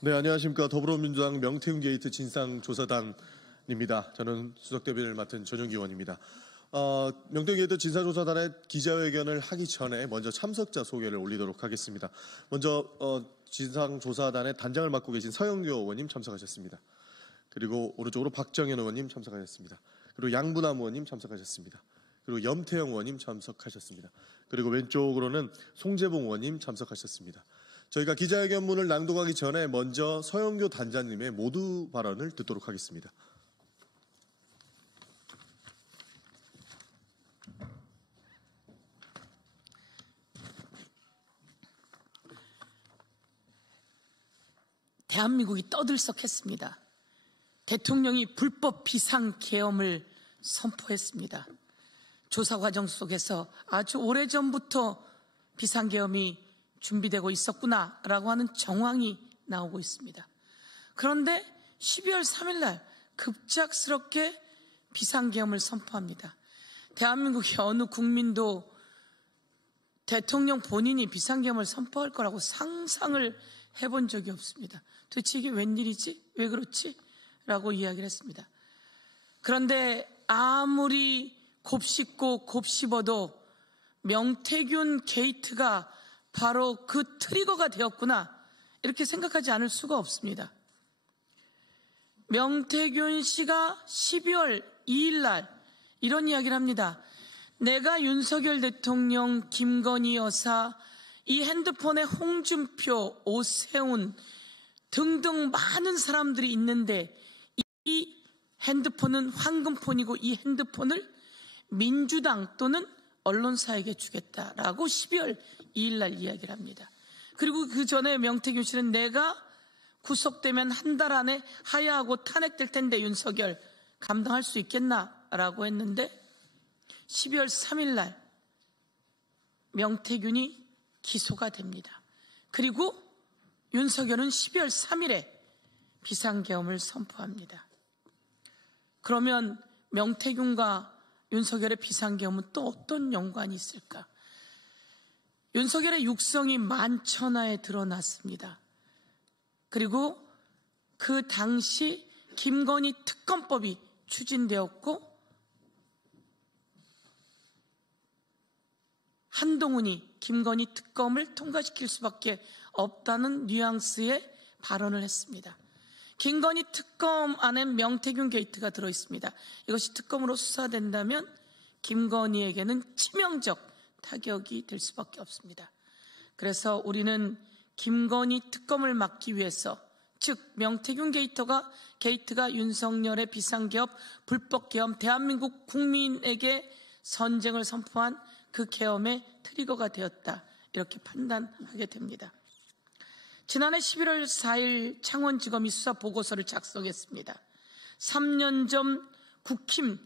네, 안녕하십니까. 더불어민주당 명태균 게이트 진상조사단입니다. 저는 수석대변인을 맡은 전용기 의원입니다. 명태균 게이트 진상조사단의 기자회견을 하기 전에 먼저 참석자 소개를 올리도록 하겠습니다. 먼저 진상조사단의 단장을 맡고 계신 서영교 의원님 참석하셨습니다. 그리고 오른쪽으로 박정현 의원님 참석하셨습니다. 그리고 양분남 의원님 참석하셨습니다. 그리고 염태영 의원님 참석하셨습니다. 그리고 왼쪽으로는 송재봉 의원님 참석하셨습니다. 저희가 기자회견문을 낭독하기 전에 먼저 서영교 단장님의 모두 발언을 듣도록 하겠습니다. 대한민국이 떠들썩했습니다. 대통령이 불법 비상계엄을 선포했습니다. 조사 과정 속에서 아주 오래전부터 비상계엄이 준비되고 있었구나라고 하는 정황이 나오고 있습니다. 그런데 12월 3일 날 급작스럽게 비상계엄을 선포합니다. 대한민국의 어느 국민도 대통령 본인이 비상계엄을 선포할 거라고 상상을 해본 적이 없습니다. 도대체 이게 웬일이지? 왜 그렇지? 라고 이야기를 했습니다. 그런데 아무리 곱씹고 곱씹어도 명태균 게이트가 바로 그 트리거가 되었구나, 이렇게 생각하지 않을 수가 없습니다. 명태균 씨가 12월 2일 날 이런 이야기를 합니다. 내가 윤석열 대통령, 김건희 여사, 이 핸드폰에 홍준표, 오세훈 등등 많은 사람들이 있는데 이 핸드폰은 황금폰이고 이 핸드폰을 민주당 또는 언론사에게 주겠다라고 12월 2일 날 이야기를 합니다. 그리고 그 전에 명태균 씨는 내가 구속되면 한 달 안에 하야하고 탄핵될 텐데 윤석열 감당할 수 있겠나라고 했는데 12월 3일 날 명태균이 기소가 됩니다. 그리고 윤석열은 12월 3일에 비상계엄을 선포합니다. 그러면 명태균과 윤석열의 비상계엄은 또 어떤 연관이 있을까? 윤석열의 육성이 만천하에 드러났습니다. 그리고 그 당시 김건희 특검법이 추진되었고 한동훈이 김건희 특검을 통과시킬 수밖에 없다는 뉘앙스의 발언을 했습니다. 김건희 특검 안에 명태균 게이트가 들어있습니다. 이것이 특검으로 수사된다면 김건희에게는 치명적 타격이 될 수밖에 없습니다. 그래서 우리는 김건희 특검을 막기 위해서, 즉 명태균 게이트가 윤석열의 비상계엄, 불법계엄, 대한민국 국민에게 선쟁을 선포한 그 계엄의 트리거가 되었다, 이렇게 판단하게 됩니다. 지난해 11월 4일 창원지검이 수사보고서를 작성했습니다. 3년 전 국힘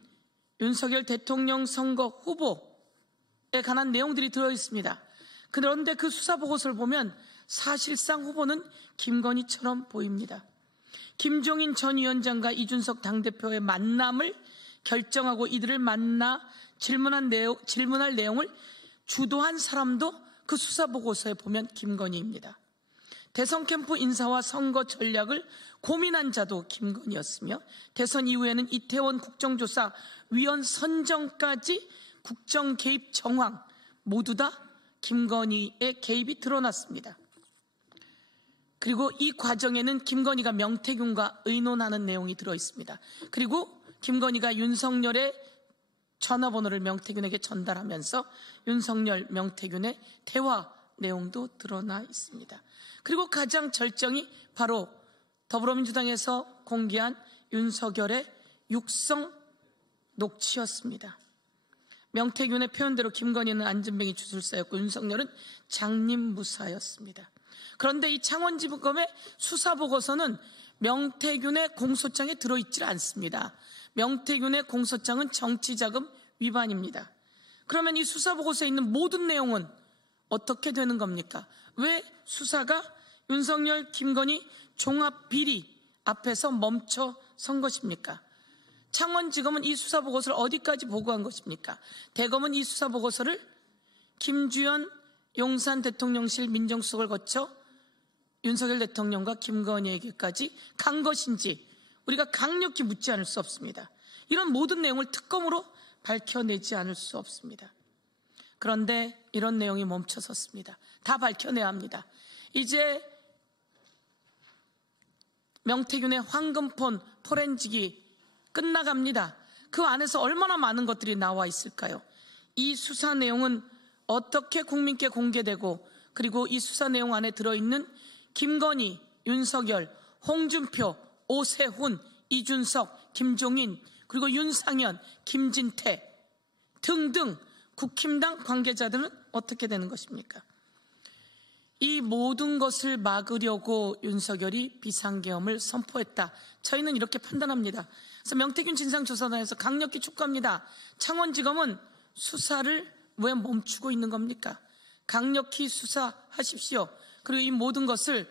윤석열 대통령 선거 후보에 관한 내용들이 들어있습니다. 그런데 그 수사보고서를 보면 사실상 후보는 김건희처럼 보입니다. 김종인 전 위원장과 이준석 당대표의 만남을 결정하고 이들을 만나 질문할 내용을 주도한 사람도 그 수사보고서에 보면 김건희입니다. 대선 캠프 인사와 선거 전략을 고민한 자도 김건희였으며 대선 이후에는 이태원 국정조사 위원 선정까지 국정 개입 정황 모두 다 김건희의 개입이 드러났습니다. 그리고 이 과정에는 김건희가 명태균과 의논하는 내용이 들어있습니다. 그리고 김건희가 윤석열의 전화번호를 명태균에게 전달하면서 윤석열, 명태균의 대화 내용도 드러나 있습니다. 그리고 가장 절정이 바로 더불어민주당에서 공개한 윤석열의 육성 녹취였습니다. 명태균의 표현대로 김건희는 안전뱅이 주술사였고 윤석열은 장님무사였습니다. 그런데 이 창원지검의 수사보고서는 명태균의 공소장에 들어있질 않습니다. 명태균의 공소장은 정치자금 위반입니다. 그러면 이 수사보고서에 있는 모든 내용은 어떻게 되는 겁니까? 왜 수사가 윤석열, 김건희 종합비리 앞에서 멈춰 선 것입니까? 창원지검은 이 수사보고서를 어디까지 보고한 것입니까? 대검은 이 수사보고서를 김주현 용산 대통령실 민정수석을 거쳐 윤석열 대통령과 김건희에게까지 간 것인지 우리가 강력히 묻지 않을 수 없습니다. 이런 모든 내용을 특검으로 밝혀내지 않을 수 없습니다. 그런데 이런 내용이 멈춰섰습니다. 다 밝혀내야 합니다. 이제 명태균의 황금폰 포렌식이 끝나갑니다. 그 안에서 얼마나 많은 것들이 나와 있을까요? 이 수사 내용은 어떻게 국민께 공개되고, 그리고 이 수사 내용 안에 들어있는 김건희, 윤석열, 홍준표, 오세훈, 이준석, 김종인, 그리고 윤상현, 김진태 등등 국힘당 관계자들은 어떻게 되는 것입니까? 이 모든 것을 막으려고 윤석열이 비상계엄을 선포했다. 저희는 이렇게 판단합니다. 그래서 명태균 진상조사단에서 강력히 촉구합니다. 창원지검은 수사를 왜 멈추고 있는 겁니까? 강력히 수사하십시오. 그리고 이 모든 것을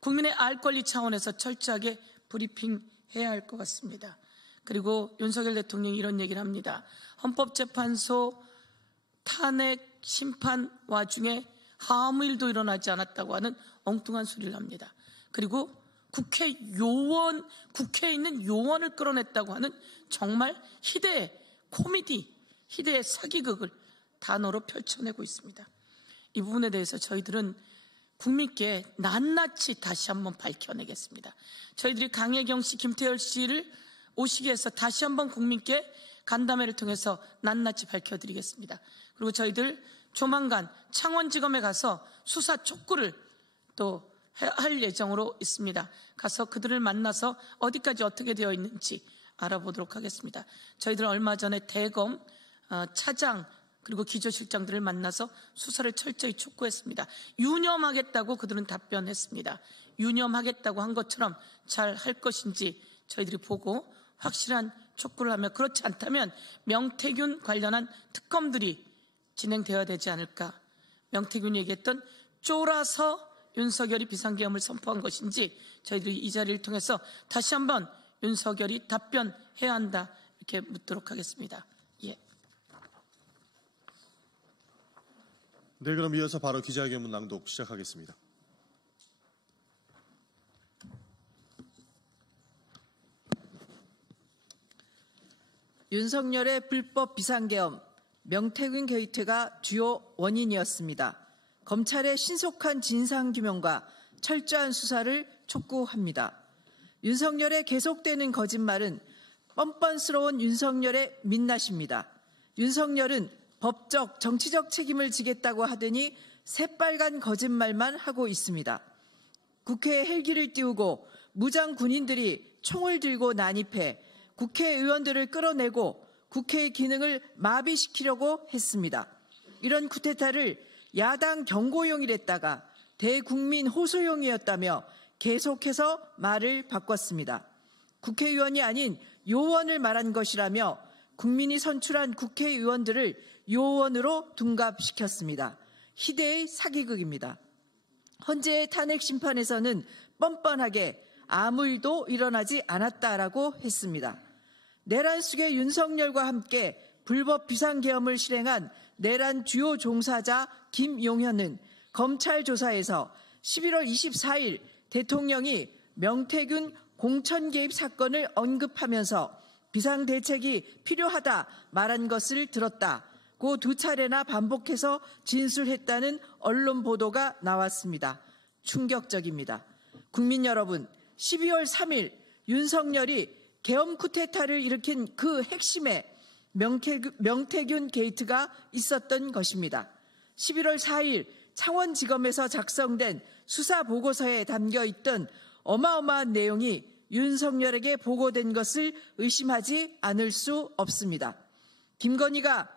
국민의 알 권리 차원에서 철저하게 브리핑해야 할 것 같습니다. 그리고 윤석열 대통령이 이런 얘기를 합니다. 헌법재판소 탄핵 심판 와중에 아무 일도 일어나지 않았다고 하는 엉뚱한 소리를 합니다. 그리고 국회에 있는 요원을 끌어냈다고 하는 정말 희대의 코미디, 희대의 사기극을 단어로 펼쳐내고 있습니다. 이 부분에 대해서 저희들은 국민께 낱낱이 다시 한번 밝혀내겠습니다. 저희들이 강혜경 씨, 김태열 씨를 오시게 해서 다시 한번 국민께 간담회를 통해서 낱낱이 밝혀드리겠습니다. 그리고 저희들 조만간 창원지검에 가서 수사 촉구를 또 할 예정으로 있습니다. 가서 그들을 만나서 어디까지 어떻게 되어 있는지 알아보도록 하겠습니다. 저희들은 얼마 전에 대검 차장 그리고 기조실장들을 만나서 수사를 철저히 촉구했습니다. 유념하겠다고 그들은 답변했습니다. 유념하겠다고 한 것처럼 잘 할 것인지 저희들이 보고 확실한 촉구를 하며, 그렇지 않다면 명태균 관련한 특검들이 진행되어야 되지 않을까. 명태균이 얘기했던 쫄아서 윤석열이 비상계엄을 선포한 것인지 저희들이 이 자리를 통해서 다시 한번 윤석열이 답변해야 한다, 이렇게 묻도록 하겠습니다. 예. 네, 그럼 이어서 바로 기자회견문 낭독 시작하겠습니다. 윤석열의 불법 비상계엄, 명태균 게이트가 주요 원인이었습니다. 검찰의 신속한 진상규명과 철저한 수사를 촉구합니다. 윤석열의 계속되는 거짓말은 뻔뻔스러운 윤석열의 민낯입니다. 윤석열은 법적, 정치적 책임을 지겠다고 하더니 새빨간 거짓말만 하고 있습니다. 국회에 헬기를 띄우고 무장 군인들이 총을 들고 난입해 국회의원들을 끌어내고 국회의 기능을 마비시키려고 했습니다. 이런 쿠데타를 야당 경고용이랬다가 대국민 호소용이었다며 계속해서 말을 바꿨습니다. 국회의원이 아닌 요원을 말한 것이라며 국민이 선출한 국회의원들을 요원으로 둔갑시켰습니다. 희대의 사기극입니다. 헌재의 탄핵 심판에서는 뻔뻔하게 아무 일도 일어나지 않았다라고 했습니다. 내란 속의 윤석열과 함께 불법 비상계엄을 실행한 내란 주요 종사자 김용현은 검찰 조사에서 11월 24일 대통령이 명태균 공천 개입 사건을 언급하면서 비상대책이 필요하다 말한 것을 들었다고 두 차례나 반복해서 진술했다는 언론 보도가 나왔습니다. 충격적입니다. 국민 여러분, 12월 3일 윤석열이 계엄 쿠데타를 일으킨 그 핵심에 명태균 게이트가 있었던 것입니다. 11월 4일 창원지검에서 작성된 수사보고서에 담겨있던 어마어마한 내용이 윤석열에게 보고된 것을 의심하지 않을 수 없습니다. 김건희가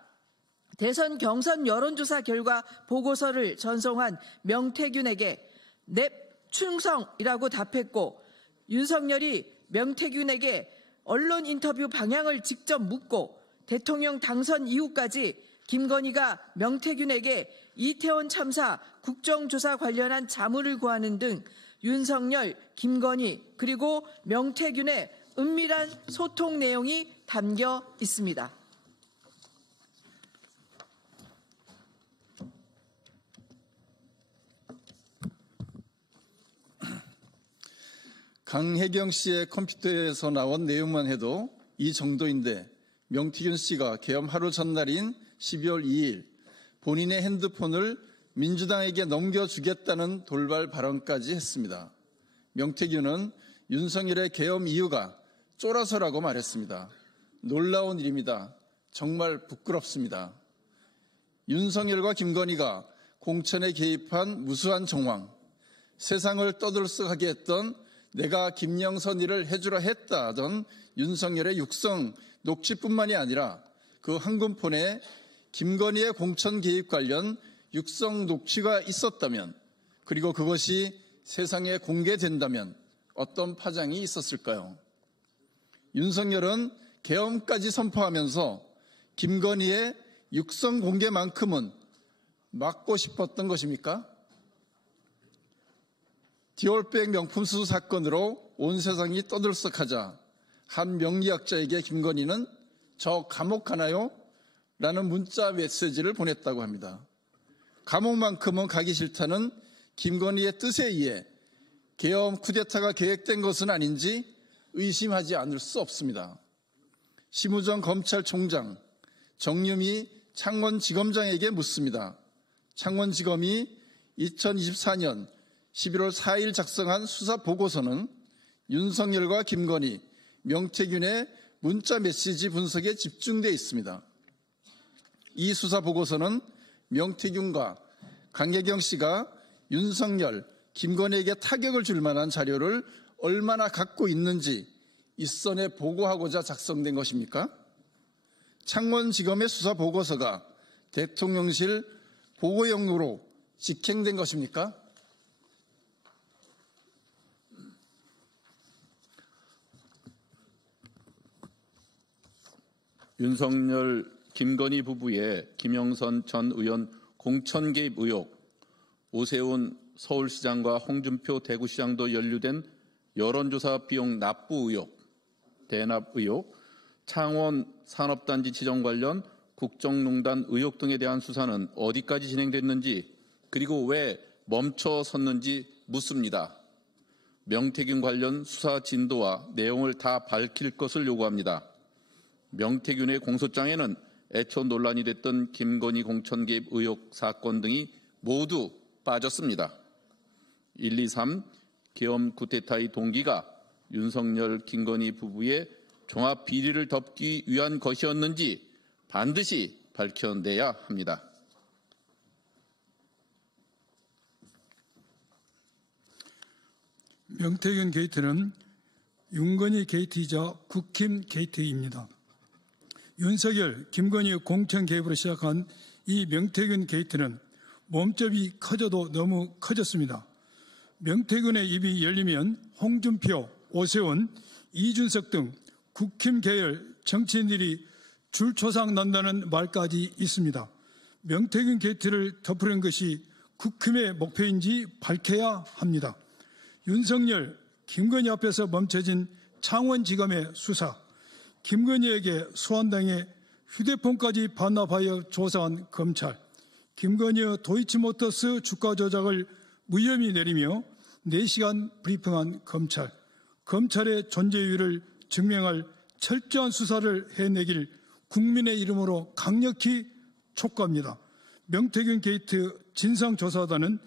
대선 경선 여론조사 결과 보고서를 전송한 명태균에게 넵 충성이라고 답했고, 윤석열이 명태균에게 언론 인터뷰 방향을 직접 묻고 대통령 당선 이후까지 김건희가 명태균에게 이태원 참사 국정조사 관련한 자문을 구하는 등 윤석열, 김건희 그리고 명태균의 은밀한 소통 내용이 담겨 있습니다. 강혜경 씨의 컴퓨터에서 나온 내용만 해도 이 정도인데 명태균 씨가 계엄 하루 전날인 12월 2일 본인의 핸드폰을 민주당에게 넘겨주겠다는 돌발 발언까지 했습니다. 명태균은 윤석열의 계엄 이유가 쫄아서라고 말했습니다. 놀라운 일입니다. 정말 부끄럽습니다. 윤석열과 김건희가 공천에 개입한 무수한 정황, 세상을 떠들썩하게 했던 내가 김영선이를 해주라 했다 하던 윤석열의 육성 녹취뿐만이 아니라 그 한군폰에 김건희의 공천 개입 관련 육성 녹취가 있었다면, 그리고 그것이 세상에 공개된다면 어떤 파장이 있었을까요? 윤석열은 계엄까지 선포하면서 김건희의 육성 공개만큼은 막고 싶었던 것입니까? 디올백 명품수수 사건으로 온 세상이 떠들썩하자 한 명리학자에게 김건희는 저 감옥 가나요? 라는 문자 메시지를 보냈다고 합니다. 감옥만큼은 가기 싫다는 김건희의 뜻에 의해 계엄 쿠데타가 계획된 것은 아닌지 의심하지 않을 수 없습니다. 심우정 검찰총장, 정유미 창원지검장에게 묻습니다. 창원지검이 2024년 11월 4일 작성한 수사보고서는 윤석열과 김건희, 명태균의 문자 메시지 분석에 집중되어 있습니다. 이 수사보고서는 명태균과 강혜경 씨가 윤석열, 김건희에게 타격을 줄 만한 자료를 얼마나 갖고 있는지 윗선에 보고하고자 작성된 것입니까? 창원지검의 수사보고서가 대통령실 보고용으로 직행된 것입니까? 윤석열, 김건희 부부의 김영선 전 의원 공천 개입 의혹, 오세훈 서울시장과 홍준표 대구시장도 연루된 여론조사 비용 납부 의혹, 대납 의혹, 창원 산업단지 지정 관련 국정농단 의혹 등에 대한 수사는 어디까지 진행됐는지, 그리고 왜 멈춰섰는지 묻습니다. 명태균 관련 수사 진도와 내용을 다 밝힐 것을 요구합니다. 명태균의 공소장에는 애초 논란이 됐던 김건희 공천 개입 의혹 사건 등이 모두 빠졌습니다. 1, 2, 3 계엄 쿠데타의 동기가 윤석열, 김건희 부부의 종합 비리를 덮기 위한 것이었는지 반드시 밝혀내야 합니다. 명태균 게이트는 윤건희 게이트이자 국힘 게이트입니다. 윤석열, 김건희의 공천 개입으로 시작한 이 명태균 게이트는 몸집이 커져도 너무 커졌습니다. 명태균의 입이 열리면 홍준표, 오세훈, 이준석 등 국힘 계열 정치인들이 줄초상 난다는 말까지 있습니다. 명태균 게이트를 덮으려는 것이 국힘의 목표인지 밝혀야 합니다. 윤석열, 김건희 앞에서 멈춰진 창원지검의 수사, 김건희에게 소환당해 휴대폰까지 반납하여 조사한 검찰, 김건희의 도이치모터스 주가 조작을 무혐의 내리며 4시간 브리핑한 검찰, 검찰의 존재이유를 증명할 철저한 수사를 해내길 국민의 이름으로 강력히 촉구합니다. 명태균 게이트 진상조사단은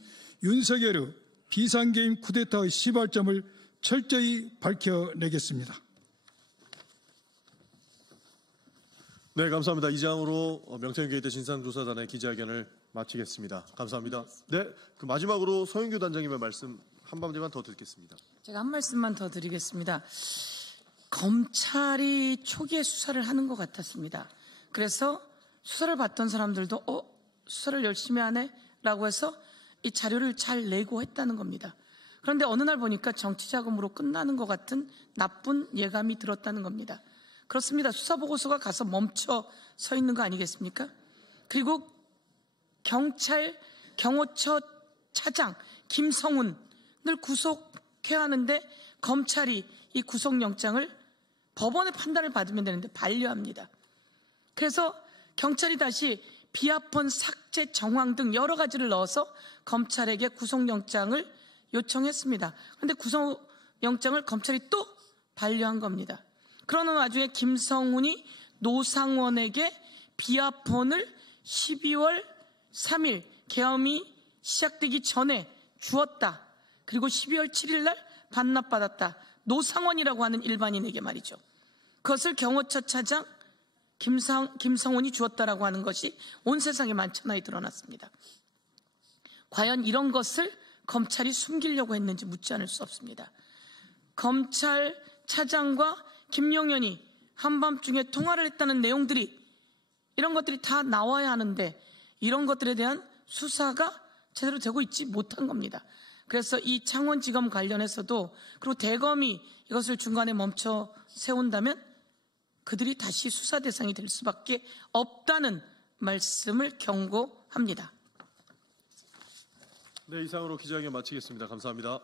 윤석열의 비상계임 쿠데타의 시발점을 철저히 밝혀내겠습니다. 네, 감사합니다. 이상으로 명태균 게이트 진상조사단의 기자회견을 마치겠습니다. 감사합니다. 네, 그 마지막으로 서영규 단장님의 말씀 한 마디만 더 듣겠습니다. 제가 한 말씀만 더 드리겠습니다. 검찰이 초기에 수사를 하는 것 같았습니다. 그래서 수사를 받던 사람들도 수사를 열심히 하네? 라고 해서 이 자료를 잘 내고 했다는 겁니다. 그런데 어느 날 보니까 정치자금으로 끝나는 것 같은 나쁜 예감이 들었다는 겁니다. 그렇습니다. 수사보고서가 가서 멈춰 서 있는 거 아니겠습니까? 그리고 경찰 경호처 차장 김성훈을 구속해야 하는데 검찰이 이 구속영장을 법원의 판단을 받으면 되는데 반려합니다. 그래서 경찰이 다시 비합본 삭제 정황 등 여러 가지를 넣어서 검찰에게 구속영장을 요청했습니다. 그런데 영장을 검찰이 또 반려한 겁니다. 그러는 와중에 김성훈이 노상원에게 비아폰을 12월 3일 계엄이 시작되기 전에 주었다. 그리고 12월 7일 날 반납받았다. 노상원이라고 하는 일반인에게 말이죠. 그것을 경호처 차장 김성훈이 주었다라고 하는 것이 온 세상에 만천하에 드러났습니다. 과연 이런 것을 검찰이 숨기려고 했는지 묻지 않을 수 없습니다. 검찰 차장과 김용현이 한밤중에 통화를 했다는 내용들이 이런 것들이 다 나와야 하는데 이런 것들에 대한 수사가 제대로 되고 있지 못한 겁니다. 그래서 이 창원지검 관련해서도 그리고 대검이 이것을 중간에 멈춰 세운다면 그들이 다시 수사 대상이 될 수밖에 없다는 말씀을 경고합니다. 네, 이상으로 기자회견 마치겠습니다. 감사합니다.